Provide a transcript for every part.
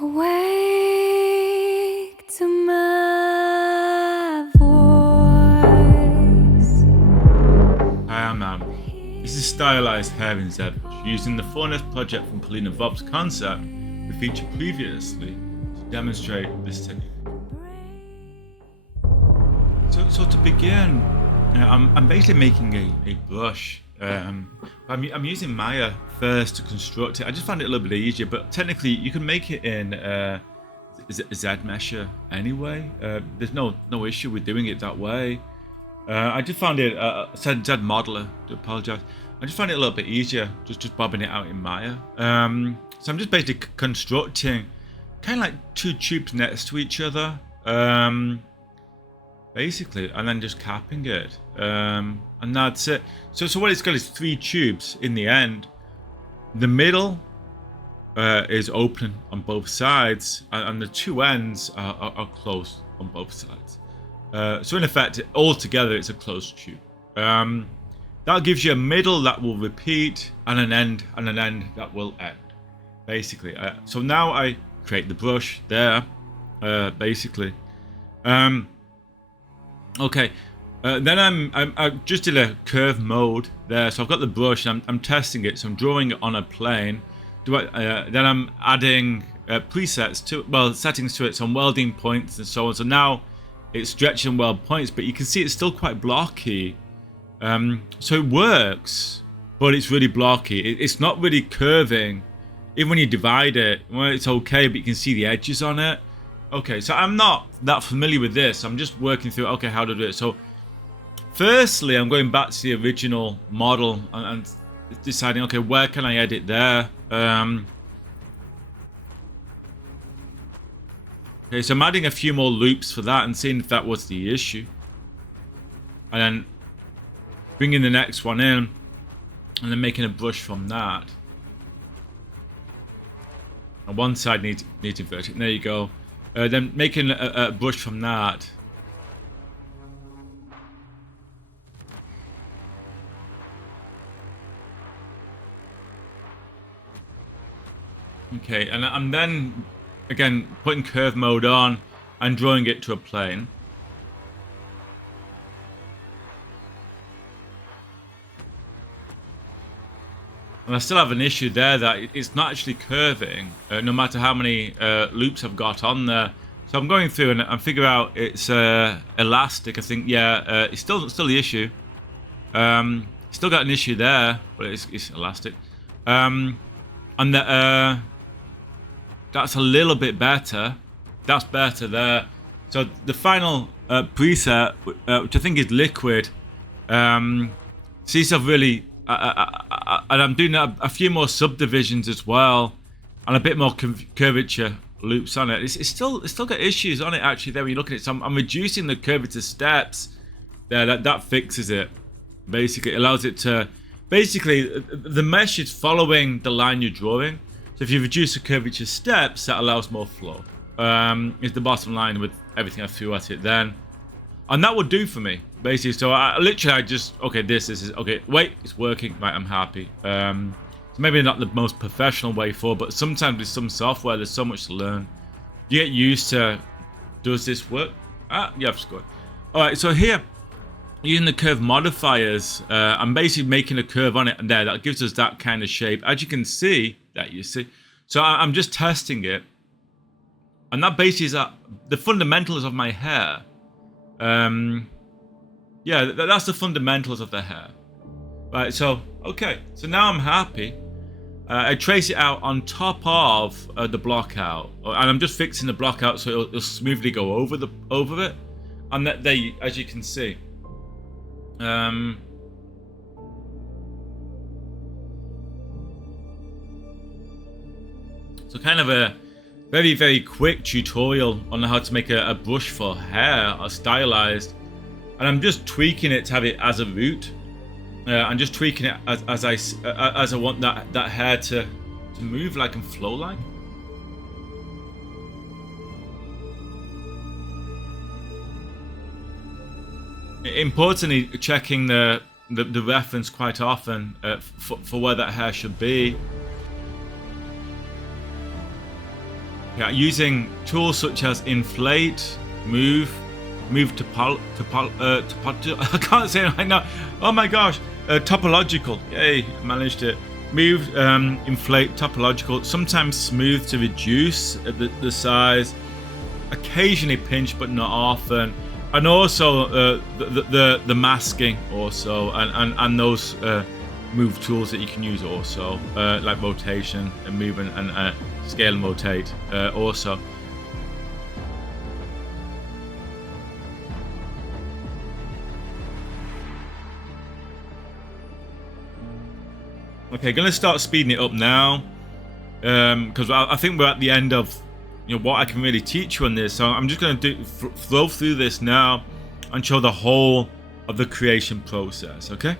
Awake to my voice. Hi, I'm Am. This is Stylized hair in Zbrush, using the 4NF project from Pauline Vob's concept we featured previously to demonstrate this technique. So to begin, I'm basically making a brush. I'm using Maya first to construct it. I just found it a little bit easier, but technically you can make it in Zmesher anyway. There's no issue with doing it that way. I just found it Z modeler. To apologize. I just found it a little bit easier just bobbing it out in Maya. So I'm just basically constructing kind of like two tubes next to each other. Basically, and then just capping it, and that's it. So what it's got is 3 tubes in the end. The middle is open on both sides, and the 2 ends are closed on both sides. So in effect, altogether, it's a closed tube. That gives you a middle that will repeat, and an end that will end. Basically, so now I create the brush there. Basically. Okay, then I just did a curve mode there, so I've got the brush and I'm testing it, so I'm drawing it on a plane. Then I'm adding presets to, settings to it, so I'm welding points and so on. So now it's stretching weld points, but you can see it's still quite blocky. So it works, but it's really blocky. It's not really curving. Even when you divide it, well, it's okay, but you can see the edges on it. Okay, so I'm not that familiar with this. I'm just working through, okay, how to do it. So firstly, I'm going back to the original model and deciding, okay, where can I edit there? Okay, so I'm adding a few more loops for that and seeing if that was the issue. And then bringing the next one in and then making a brush from that. And one side needs inverted. There you go. Then making a brush from that. Okay, and I'm then, again, putting curve mode on and drawing it to a plane. And I still have an issue there that it's not actually curving, no matter how many loops I've got on there. So I'm going through and I figure out it's elastic. I think, yeah, it's still the issue. Still got an issue there, but it's elastic. And that's a little bit better. That's better there. So the final preset, which I think is liquid, seems to really. And I'm doing a few more subdivisions as well, and a bit more curvature loops on it. It's still got issues on it actually. There when you look at it, so I'm reducing the curvature steps. There, that fixes it. Basically, it allows it to. Basically, the mesh is following the line you're drawing. So if you reduce the curvature steps, that allows more flow. Is the bottom line with everything I threw at it then. And that would do for me, basically. So I just, okay, this is, okay, wait, it's working, right, I'm happy. So maybe not the most professional way forward, but sometimes with some software, there's so much to learn. You get used to, does this work? Yeah, I've scored. All right, so here, using the curve modifiers, I'm basically making a curve on it, and there, that gives us that kind of shape. As you can see, so I'm just testing it. And that basically is the fundamentals of my hair. Yeah, that's the fundamentals of the hair. Right, so, okay. So now I'm happy. I trace it out on top of the block out. And I'm just fixing the block out so it'll smoothly go over it. And that there, as you can see. So kind of a very, very quick tutorial on how to make a brush for hair, or stylized. And I'm just tweaking it to have it as a root. I'm just tweaking it as I want that hair to move like and flow like. Importantly, checking the reference quite often for where that hair should be. Yeah, using tools such as inflate, move I can't say it right now. Oh my gosh, topological. Yay, I managed it. Move, inflate, topological. Sometimes smooth to reduce the size. Occasionally pinch, but not often. And also the masking also, and those move tools that you can use also, like rotation and movement and scale and rotate also. Okay, gonna start speeding it up now, because I think we're at the end of what I can really teach you on this. So I'm just gonna flow through this now and show the whole of the creation process. Okay.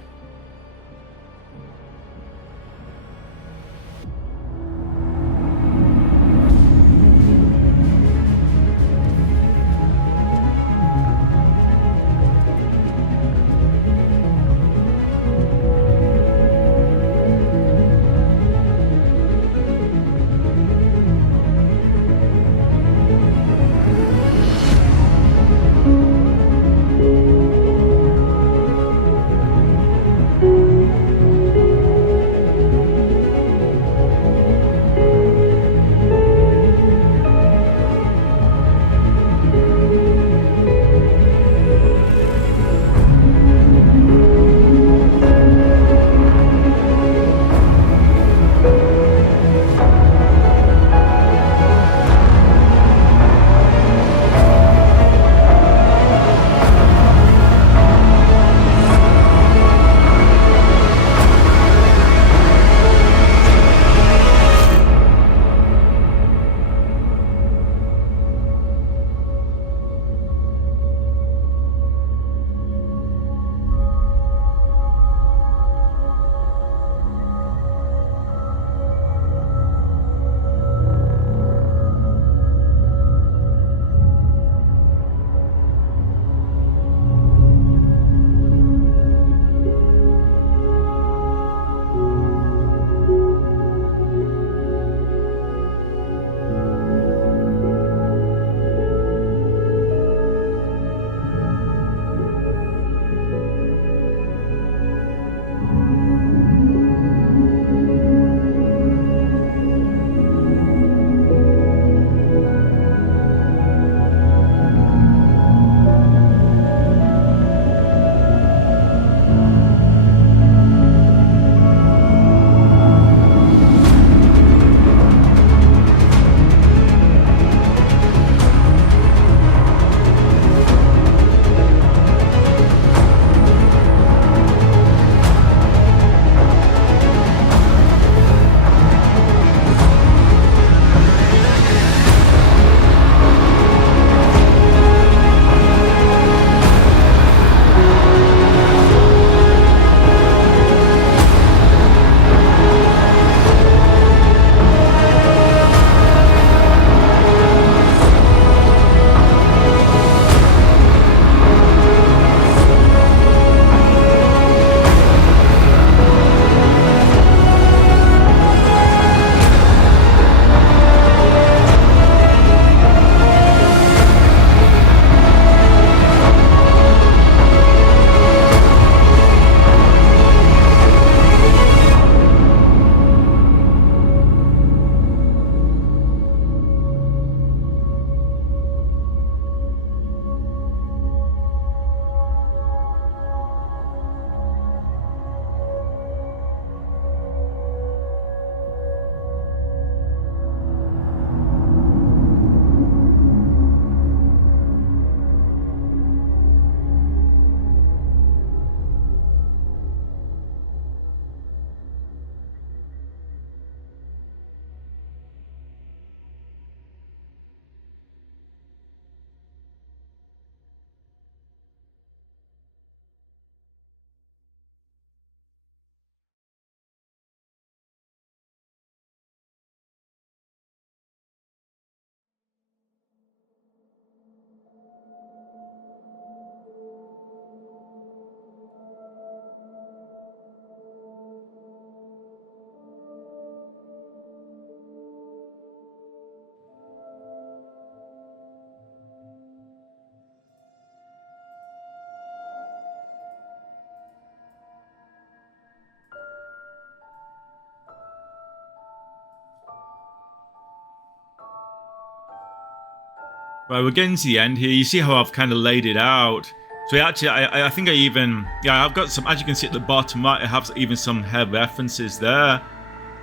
Right, we're getting to the end here. You see how I've kind of laid it out. So actually, I think I even, yeah, I've got some, as you can see at the bottom right, I have even some hair references there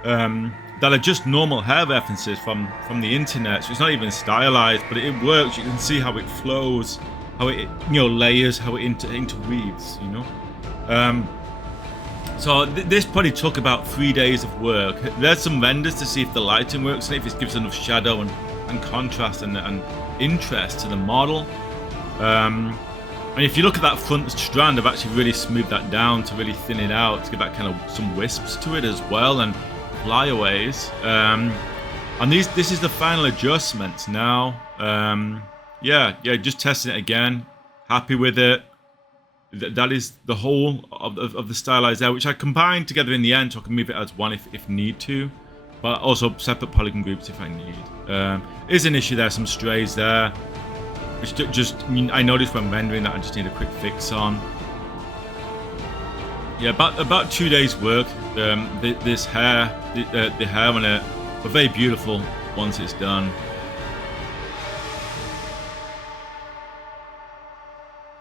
that are just normal hair references from the internet. So it's not even stylized, but it works. You can see how it flows, how it, layers, how it interweaves, So this probably took about 3 days of work. There's some renders to see if the lighting works and if it gives enough shadow and contrast and interest to the model. And if you look at that front strand, I've actually really smoothed that down to really thin it out, to give that kind of some wisps to it as well, and flyaways. And this is the final adjustments now. Yeah, just testing it again. Happy with it. That is the whole of the stylized there, which I combined together in the end, so I can move it as one if need to, but also separate polygon groups if I need. Is an issue there, some strays there, which I noticed when rendering that I just need a quick fix on. Yeah, about 2 days work. This hair, the hair on it, but very beautiful once it's done.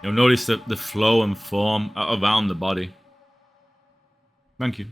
You'll notice the flow and form around the body. Thank you.